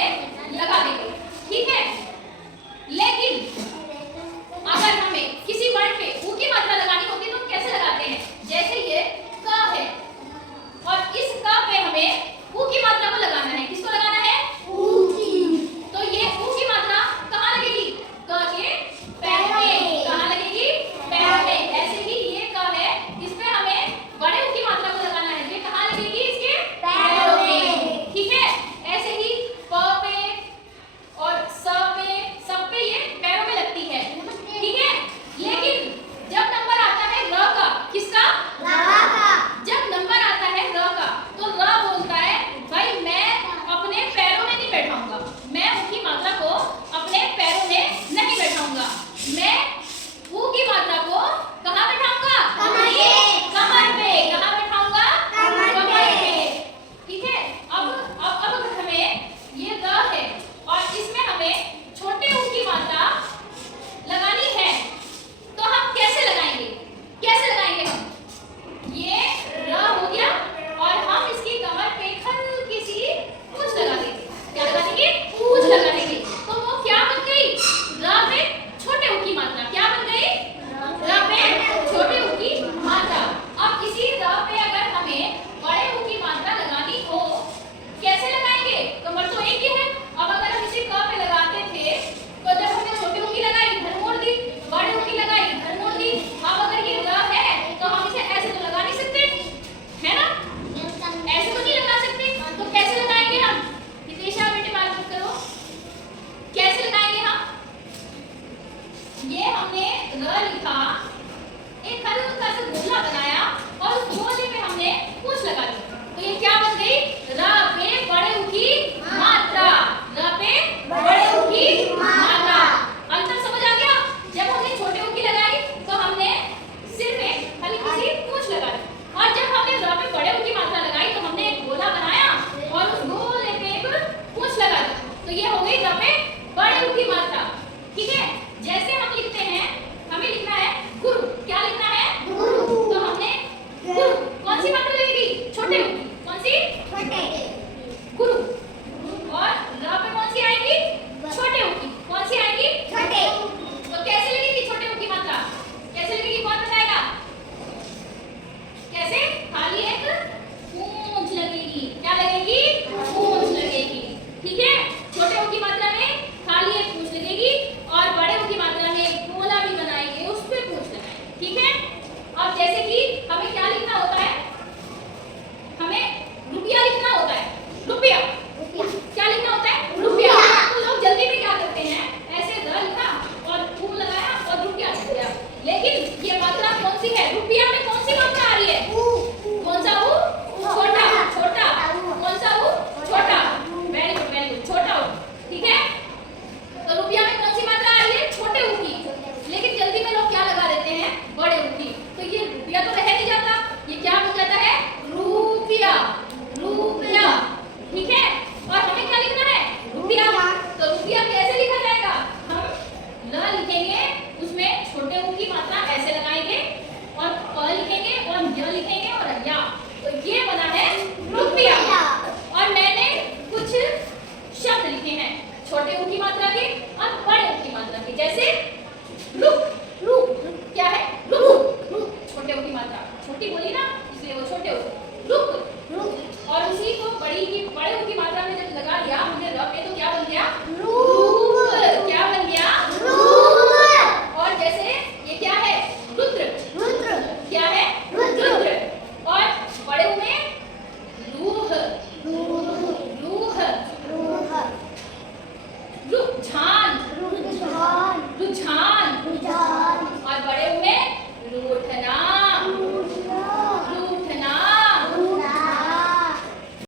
में लगा देंगे, ठीक है। लेकिन अगर हमें किसी वर्ड पे ऊ की मात्रा लगानी होती है तो कैसे लगाते हैं? जैसे ये क है और इस क पे हमें ऊ की मात्रा को लगाना है। किसको लगाना है? ऊ की। तो ये ऊ की मात्रा कहाँ लगेगी? क के पैर में। कहाँ लगेगी? पैर में। ऐसे ही ये क है, इस पे हमें बड़े ऊ की मात्रा को लगाना है। ये कहाँ लगेगी? इसके पैरों में, ठीक है। ऐसे ही प पे और स पे, सब पे ये पैरों में लगती है, ठीक है। लेकिन जब नंबर आता है र का, किसका? र का। जब नंबर आता है र का तो र बोलता है भाई मैं अपने पैरों में नहीं बैठाऊंगा, मैं ऊ की मात्रा को अपने पैरों में नहीं बैठाऊंगा, मैं ऊ की मात्रा को कहाँ बैठाऊंगा? कमर पे। कहाँ बैठाऊंगा? कमर पे, ठीक है। अब अगर हमें ये र है और इसमें हमें छोटे ऊ की मात्रा लगानी है तो हम कैसे लगाएंगे? कैसे लगाएंगे हम? ये र हो गया और हम इसकी कमर पे हल्की सी पूंछ लगा देंगे। क्या लगा देंगे? पूंछ लगा देंगे। तो वो क्या बन गई? र पे छोटे ऊ की मात्रा। क्या बन गई? र पे छोटे ऊ की मात्रा। अब इसी र पे अगर हमें बड़े ऊ की मात्रा लगानी हो, कैसे लगाएंगे? कमर तो एक ही है। अब अगर हम इसे क पे लगाते थे तो जब हमने छोटे ऊ की लगाई इधर मोड़ दी, बड़े ऊ की लगाई इधर मोड़ दी। अब अगर ये र है तो हम इसे ऐसे तो लगा नहीं सकते, है ना? ऐसे तो नहीं लगा सकते, तो कैसे लगाएंगे हम? हितेशा बेटे बात मत करो। कैसे लगाएंगे हम? ये हमने र लिखा, एक हल्का सा गोला बनाया और उस गोले पे हमने पूंछ लगा दी। तो ये क्या बन गई? र पे बड़े ऊ की मात्रा। र पे बड़े ऊ की मात्रा। अंतर समझ आ गया? जब हमने छोटे ऊ की लगाई तो हमने सिर में हल्की सी पूंछ लगा दी और जब हमने र पे बड़े ऊ की मात्रा लगाई तो हमने एक गोला बनाया और उस गोले पे एक पूंछ लगा दी। तो ये हो गई र पे बड़े ऊ की मात्रा, ठीक है। जैसे हम लिखते हैं, हमें लिखना है गुरु। क्या लिखना है? गुरु। तो हमने गुरु कौन सी मात्रा लगेगी? छोटे ऊ की। कौन सी? छोटे। गुरु। और र पे कौन सी आएगी? छोटे ऊ की। कौन सी आएगी? छोटे। तो कैसे लगेगी छोटे ऊ की मात्रा? कैसे लगेगी? कौन बताएगा? कैसे? खाली एक पूंछ लगेगी। क्या लगेगी? पूंछ लगेगी, ठीक है। छोटे ऊ की मात्रा में खाली एक पूंछ लगेगी और बड़े ऊ की मात्रा में एक गोला भी बनाएंगे, उस पे पूंछ लगाएंगे, ठीक है। अब जैसे कि हमें क्या लिखना होता है? हमें रुपया लिखना होता है। रुपया। क्या लिखना होता है? रुपया। तो लोग जल्दी में क्या करते हैं? ऐसे र लिखा और ऊ लगाया और रुपया लिख दिया। लेकिन ये मात्रा कौन सी है? रुपया में कौन सी मात्रा आ रही है? कौन सा ऊ? छोटा। छोटा। कौन सा ऊ? छोटा। Very good, very good. छोटा ऊ, ठीक है। तो रुपया में कौन सी मात्रा आ रही है? छोटे ऊ की। लेकिन जल्दी में लोग क्या लगा देते हैं? बड़े ऊ की। तो ये रुपया तो रह नहीं जाता, ये क्या बन जाता है? रुपया। रुपया, ठीक है। और हमें क्या लिखना है? रुपया। तो रुपया कैसे लिखा जाएगा? हम ल लिखेंगे, उसमें छोटे ऊ की मात्रा ऐसे लगाएंगे और प लिखेंगे और य लिखेंगे और या। तो ये बना है रुपया। और मैंने कुछ शब्द लिखे हैं छोटे ऊ की मात्रा के और बड़े ऊ की मात्रा के, जैसे रुक।